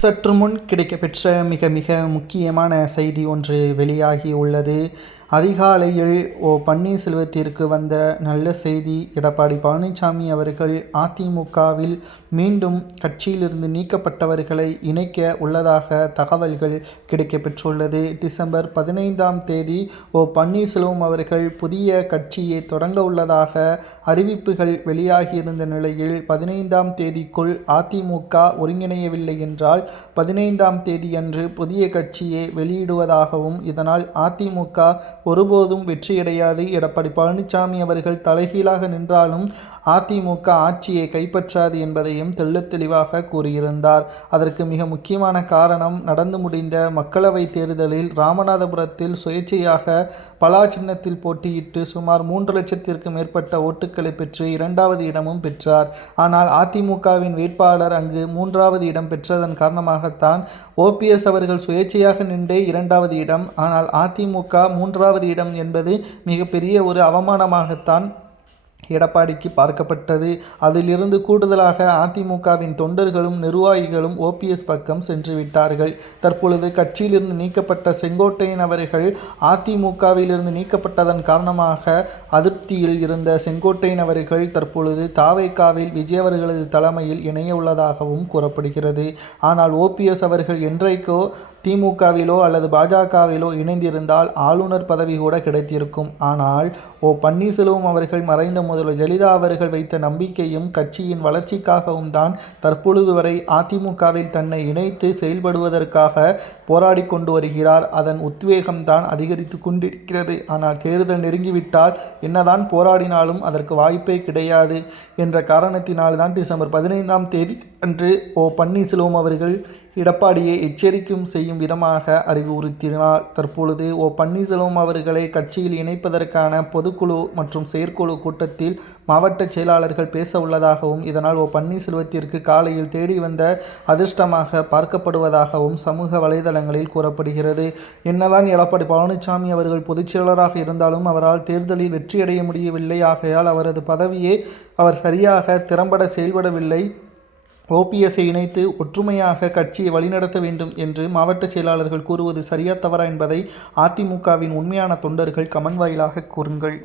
சற்று முன் கிடைக்கப்பெற்ற மிக மிக முக்கியமான செய்தி ஒன்று வெளியாகி உள்ளது. அதிகாலையில் பன்னீர்செல்வத்திற்கு வந்த நல்ல செய்தி. எடப்பாடி பழனிசாமி அவர்கள் அதிமுகவில் மீண்டும் கட்சியிலிருந்து நீக்கப்பட்டவர்களை இணைக்க உள்ளதாக தகவல்கள் கிடைக்கப்பெற்றுள்ளது. டிசம்பர் 15ஆம் தேதி பன்னீர்செல்வம் அவர்கள் புதிய கட்சியை தொடங்க உள்ளதாக அறிவிப்புகள் வெளியாகியிருந்த நிலையில் 15ஆம் தேதிக்குள் அதிமுக ஒருங்கிணையவில்லை என்றால் 15ஆம் தேதியன்று புதிய கட்சியை வெளியிடுவதாகவும், இதனால் அதிமுக ஒருபோதும் வெற்றியடையாது, எடப்பாடி பழனிசாமி அவர்கள் தலைகீழாக நின்றாலும் அதிமுக ஆட்சியை கைப்பற்றாது என்பதையும் தெள்ளத் தெளிவாக கூறியிருந்தார். அதற்கு மிக முக்கியமான காரணம், நடந்து முடிந்த மக்களவை தேர்தலில் ராமநாதபுரத்தில் சுயேட்சையாக பலா சின்னத்தில் போட்டியிட்டு சுமார் 3 லட்சத்திற்கு மேற்பட்ட ஓட்டுக்களை பெற்று 2வது இடமும் பெற்றார். ஆனால் அதிமுகவின் வேட்பாளர் அங்கு 3வது இடம் பெற்றதன் காரணமாகத்தான் OPS அவர்கள் சுயேட்சையாக நின்றே 2வது இடம். ஆனால் அதிமுக 3வது இடம் என்பது மிகப்பெரிய ஒரு அவமானமாகத்தான் எடப்பாடிக்கு பார்க்கப்பட்டது. அதிலிருந்து கூடுதலாக அதிமுகவின் தொண்டர்களும் நிர்வாகிகளும் OPS பக்கம் சென்று விட்டார்கள். தற்பொழுது கட்சியிலிருந்து நீக்கப்பட்ட செங்கோட்டையன் அவர்கள் அதிமுகவிலிருந்து நீக்கப்பட்டதன் காரணமாக அதிருப்தியில் இருந்த செங்கோட்டையன் அவர்கள் தற்பொழுது தாவேகாவில் விஜய் அவர்களது தலைமையில் இணைய உள்ளதாகவும் கூறப்படுகிறது. ஆனால் OPS அவர்கள் என்றைக்கோ திமுகவிலோ அல்லது பாஜகவிலோ இணைந்திருந்தால் ஆளுநர் பதவி கூட கிடைத்திருக்கும். ஆனால் பன்னீர்செல்வம் அவர்கள் மறைந்த முதல்வர் ஜெயலலிதா அவர்கள் வைத்த நம்பிக்கையும் கட்சியின் வளர்ச்சிக்காகவும் தான் தற்பொழுது வரை அதிமுகவில் தன்னை இணைத்து செயல்படுவதற்காக போராடி கொண்டு வருகிறார். அதன் உத்வேகம்தான் அதிகரித்து கொண்டிருக்கிறது. ஆனால் தேர்தல் நெருங்கிவிட்டால் என்னதான் போராடினாலும் அதற்கு வாய்ப்பே கிடையாது என்ற காரணத்தினால்தான் டிசம்பர் 15ஆம் தேதி அன்று பன்னீர்செல்வம் அவர்கள் எடப்பாடியை எச்சரிக்கும் செய்யும் விதமாக அறிவுறுத்தினார். தற்பொழுது பன்னீர்செல்வம் அவர்களை கட்சியில் இணைப்பதற்கான பொதுக்குழு மற்றும் செயற்குழு கூட்டத்தில் மாவட்ட செயலாளர்கள் பேச உள்ளதாகவும், இதனால் பன்னீர்செல்வத்திற்கு காலையில் தேடி வந்த அதிர்ஷ்டமாக பார்க்கப்படுவதாகவும் சமூக வலைதளங்களில் கூறப்படுகிறது. என்னதான் எடப்பாடி பழனிசாமி அவர்கள் பொதுச்செயலாளராக இருந்தாலும் அவரால் தேர்தலில் வெற்றியடைய முடியவில்லை. ஆகையால் அவரது பதவியே அவர் சரியாக திறம்பட செயல்படவில்லை. OPSஐ இணைத்து ஒற்றுமையாக கட்சியை வழிநடத்த வேண்டும் என்று மாவட்ட செயலாளர்கள் கூறுவது சரியா தவறா என்பதை அதிமுகவின் உண்மையான தொண்டர்கள் கமெண்ட் வாயிலாக கூறுங்கள்.